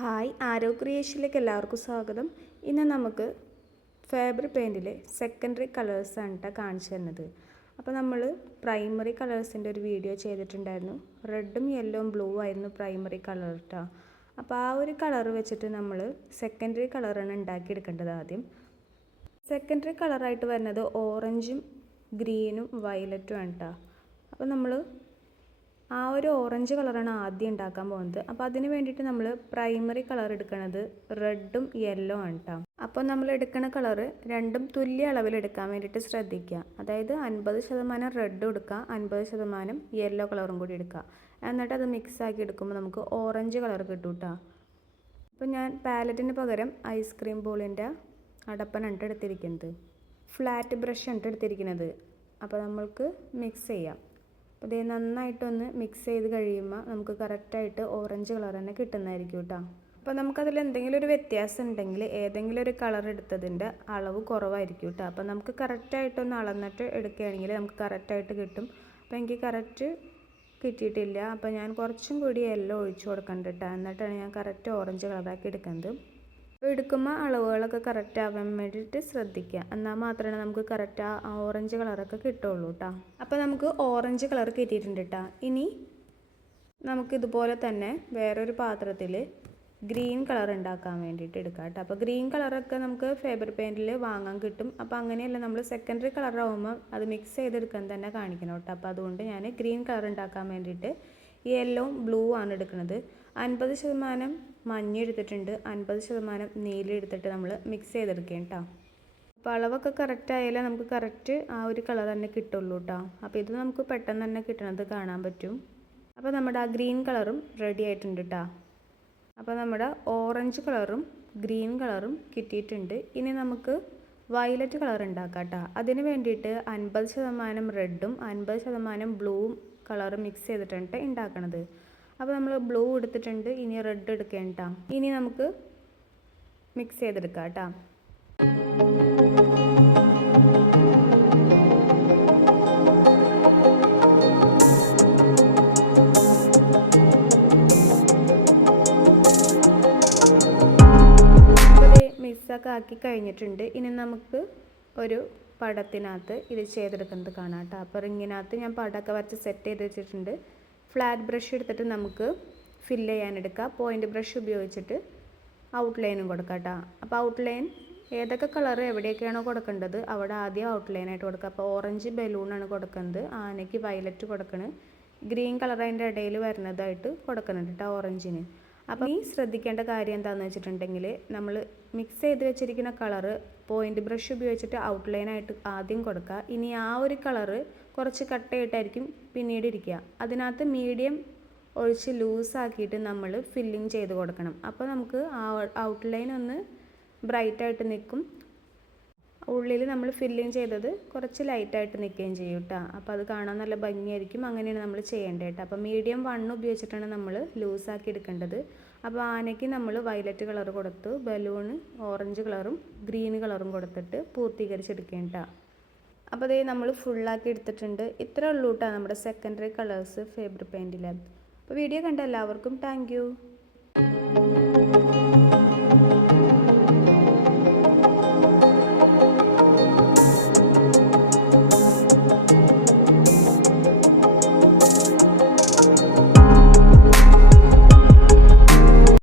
Hi ആരോ ക്രിയേഷനിലേക്ക് എല്ലാവർക്കും സ്വാഗതം. ഇന്ന് നമുക്ക് ഫാബ്രിക് പെയിൻറ്റിലെ സെക്കൻഡറി കളേഴ്സാണ് കേട്ടോ കാണിച്ചു തരുന്നത്. അപ്പോൾ നമ്മൾ പ്രൈമറി കളേഴ്സിൻ്റെ ഒരു വീഡിയോ ചെയ്തിട്ടുണ്ടായിരുന്നു. റെഡും യെല്ലോയും ബ്ലൂ ആയിരുന്നു പ്രൈമറി കളർ കേട്ടോ. അപ്പോൾ ആ ഒരു കളർ വെച്ചിട്ട് നമ്മൾ സെക്കൻഡറി കളറാണ് ഉണ്ടാക്കിയെടുക്കേണ്ടത്. ആദ്യം സെക്കൻഡറി കളറായിട്ട് വരുന്നത് ഓറഞ്ചും ഗ്രീനും വയലറ്റും ആണ് കേട്ടോ. അപ്പോൾ നമ്മൾ ആ ഒരു ഓറഞ്ച് കളറാണ് ആദ്യം ഉണ്ടാക്കാൻ പോകുന്നത്. അപ്പോൾ അതിന് വേണ്ടിയിട്ട് നമ്മൾ പ്രൈമറി കളർ എടുക്കുന്നത് റെഡും യെല്ലോ ആണ് കേട്ടോ. അപ്പോൾ നമ്മൾ എടുക്കുന്ന കളറ് രണ്ടും തുല്യ അളവിൽ എടുക്കാൻ വേണ്ടിയിട്ട് ശ്രദ്ധിക്കുക. അതായത് 50% റെഡ് എടുക്കുക, 50% യെല്ലോ കളറും കൂടി എടുക്കുക. എന്നിട്ട് അത് മിക്സ് ആക്കി എടുക്കുമ്പോൾ നമുക്ക് ഓറഞ്ച് കളർ കിട്ടും കേട്ടോ. അപ്പോൾ ഞാൻ പാലറ്റിന് പകരം ഐസ്ക്രീം ബോളിൻ്റെ അടപ്പനാണ് എടുത്തിരിക്കുന്നത്. ഫ്ലാറ്റ് ബ്രഷ് ആണ് എടുത്തിരിക്കുന്നത്. അപ്പോൾ നമ്മൾക്ക് മിക്സ് ചെയ്യാം. അപ്പോൾ ഇത് നന്നായിട്ടൊന്ന് മിക്സ് ചെയ്ത് കഴിയുമ്പോൾ നമുക്ക് കറക്റ്റായിട്ട് ഓറഞ്ച് കളർ തന്നെ കിട്ടുന്നതായിരിക്കും കേട്ടോ. അപ്പോൾ നമുക്കതിൽ എന്തെങ്കിലും ഒരു വ്യത്യാസം ഉണ്ടെങ്കിൽ ഏതെങ്കിലും ഒരു കളർ എടുത്തതിൻ്റെ അളവ് കുറവായിരിക്കും കേട്ടോ. അപ്പോൾ നമുക്ക് കറക്റ്റായിട്ടൊന്ന് അളന്നിട്ട് എടുക്കുകയാണെങ്കിൽ നമുക്ക് കറക്റ്റായിട്ട് കിട്ടും. അപ്പോൾ എനിക്ക് കറക്റ്റ് കിട്ടിയിട്ടില്ല. അപ്പോൾ ഞാൻ കുറച്ചും കൂടി യെല്ലോ ഒഴിച്ചു കൊടുക്കണ്ട കേട്ടോ. എന്നിട്ടാണ് ഞാൻ കറക്റ്റ് ഓറഞ്ച് കളറാക്കി എടുക്കുന്നത്. അപ്പോൾ എടുക്കുമ്പോൾ അളവുകളൊക്കെ കറക്റ്റ് ആവാൻ വേണ്ടിയിട്ട് ശ്രദ്ധിക്കുക. എന്നാൽ മാത്രമേ നമുക്ക് കറക്റ്റ് ആ ഓറഞ്ച് കളറൊക്കെ കിട്ടുള്ളൂ കേട്ടോ. അപ്പോൾ നമുക്ക് ഓറഞ്ച് കളർ കിട്ടിയിട്ടുണ്ട് കേട്ടോ. ഇനി നമുക്കിതുപോലെ തന്നെ വേറൊരു പാത്രത്തിൽ ഗ്രീൻ കളർ ഉണ്ടാക്കാൻ വേണ്ടിയിട്ട് എടുക്കാം കേട്ടോ. അപ്പോൾ ഗ്രീൻ കളറൊക്കെ നമുക്ക് ഫാബ്രിക് പെയിൻറ്റിൽ വാങ്ങാൻ കിട്ടും. അപ്പോൾ അങ്ങനെയല്ല, നമ്മൾ സെക്കൻഡറി കളറാകുമ്പോൾ അത് മിക്സ് ചെയ്തെടുക്കാൻ തന്നെ കാണിക്കണം കേട്ടോ. അപ്പോൾ അതുകൊണ്ട് ഞാൻ ഗ്രീൻ കളർ ഉണ്ടാക്കാൻ വേണ്ടിയിട്ട് യെല്ലോവും ബ്ലൂ ആണ് എടുക്കുന്നത്. 50% മഞ്ഞ എടുത്തിട്ടുണ്ട്, 50% നീല എടുത്തിട്ട് നമ്മൾ മിക്സ് ചെയ്തെടുക്കുകയാണ് കേട്ടോ. അപ്പോൾ അളവൊക്കെ കറക്റ്റ് ആയാലേ നമുക്ക് കറക്റ്റ് ആ ഒരു കളർ തന്നെ കിട്ടുള്ളൂ കേട്ടോ. അപ്പോൾ ഇത് നമുക്ക് പെട്ടെന്ന് തന്നെ കിട്ടണത് കാണാൻ പറ്റും. അപ്പോൾ നമ്മുടെ ആ ഗ്രീൻ കളറും റെഡി ആയിട്ടുണ്ട് കേട്ടോ. അപ്പോൾ നമ്മുടെ ഓറഞ്ച് കളറും ഗ്രീൻ കളറും കിട്ടിയിട്ടുണ്ട്. ഇനി നമുക്ക് വയലറ്റ് കളർ ഉണ്ടാക്കാം കേട്ടോ. അതിന് വേണ്ടിയിട്ട് 50% റെഡും 50% ബ്ലൂവും കളർ മിക്സ് ചെയ്തിട്ടാണ് ഉണ്ടാക്കണത്. അപ്പോൾ നമ്മൾ ബ്ലൂ എടുത്തിട്ടുണ്ട്, ഇനി റെഡ് എടുക്കേണ്ട. ഇനി നമുക്ക് മിക്സ് ചെയ്തെടുക്കാം കേട്ടോ. മിക്സൊക്കെ ആക്കി കഴിഞ്ഞിട്ടുണ്ട്. ഇനി നമുക്ക് ഒരു പടത്തിനകത്ത് ഇത് ചെയ്തെടുക്കുന്നത് കാണാം കേട്ടോ. അപ്പോൾ റിങ്ങിനകത്ത് ഞാൻ പടമൊക്കെ വരച്ച് സെറ്റ് ചെയ്ത് വെച്ചിട്ടുണ്ട്. ഫ്ലാറ്റ് ബ്രഷ് എടുത്തിട്ട് നമുക്ക് ഫില്ല് ചെയ്യാനെടുക്കാം. പോയിൻ്റ് ബ്രഷ് ഉപയോഗിച്ചിട്ട് ഔട്ട്ലൈനും കൊടുക്കാം കേട്ടോ. അപ്പോൾ ഔട്ട്ലൈൻ ഏതൊക്കെ കളർ എവിടെയൊക്കെയാണോ കൊടുക്കേണ്ടത് അവിടെ ആദ്യം ഔട്ട്ലൈനായിട്ട് കൊടുക്കുക. അപ്പോൾ ഓറഞ്ച് ബലൂണാണ് കൊടുക്കുന്നത്, ആനയ്ക്ക് വയലറ്റ് കൊടുക്കണം, ഗ്രീൻ കളർ അതിൻ്റെ ഇടയിൽ വരുന്നതായിട്ട് കൊടുക്കുന്നുണ്ട് കേട്ടോ ഓറഞ്ചിന്. അപ്പോൾ ഈ ശ്രദ്ധിക്കേണ്ട കാര്യം എന്താണെന്ന് വെച്ചിട്ടുണ്ടെങ്കിൽ നമ്മൾ മിക്സ് ചെയ്ത് വെച്ചിരിക്കുന്ന കളറ് പോയിൻ്റ് ബ്രഷ് ഉപയോഗിച്ചിട്ട് ഔട്ട്ലൈനായിട്ട് ആദ്യം കൊടുക്കുക. ഇനി ആ ഒരു കളറ് കുറച്ച് കട്ടയായിട്ടായിരിക്കും പിന്നീട് ഇരിക്കുക. അതിനകത്ത് മീഡിയം ഒഴിച്ച് ലൂസാക്കിയിട്ട് നമ്മൾ ഫില്ലിങ് ചെയ്ത് കൊടുക്കണം. അപ്പോൾ നമുക്ക് ആ ഔട്ട്ലൈൻ ഒന്ന് ബ്രൈറ്റായിട്ട് നിൽക്കും. ഉള്ളിൽ നമ്മൾ ഫില്ലിങ് ചെയ്തത് കുറച്ച് ലൈറ്റായിട്ട് നിൽക്കുകയും ചെയ്യും കേട്ടോ. അപ്പോൾ അത് കാണാൻ നല്ല ഭംഗിയായിരിക്കും. അങ്ങനെയാണ് നമ്മൾ ചെയ്യേണ്ടത് കേട്ടോ. അപ്പോൾ മീഡിയം 1 ഉപയോഗിച്ചിട്ടാണ് നമ്മൾ ലൂസാക്കി എടുക്കേണ്ടത്. അപ്പോൾ ആനയ്ക്ക് നമ്മൾ വയലറ്റ് കളർ കൊടുത്തു, ബലൂണ് ഓറഞ്ച് കളറും ഗ്രീൻ കളറും കൊടുത്തിട്ട് പൂർത്തീകരിച്ചെടുക്കേണ്ട. അപ്പോൾ അതേ നമ്മൾ ഫുള്ളാക്കി എടുത്തിട്ടുണ്ട്. ഇത്രേ ഉള്ളൂ കേട്ടോ നമ്മുടെ സെക്കൻഡറി കളേഴ്സ് ഫാബ്രിക് പെയിൻറ്റിൽ. അപ്പോൾ വീഡിയോ കണ്ട എല്ലാവർക്കും താങ്ക് യു.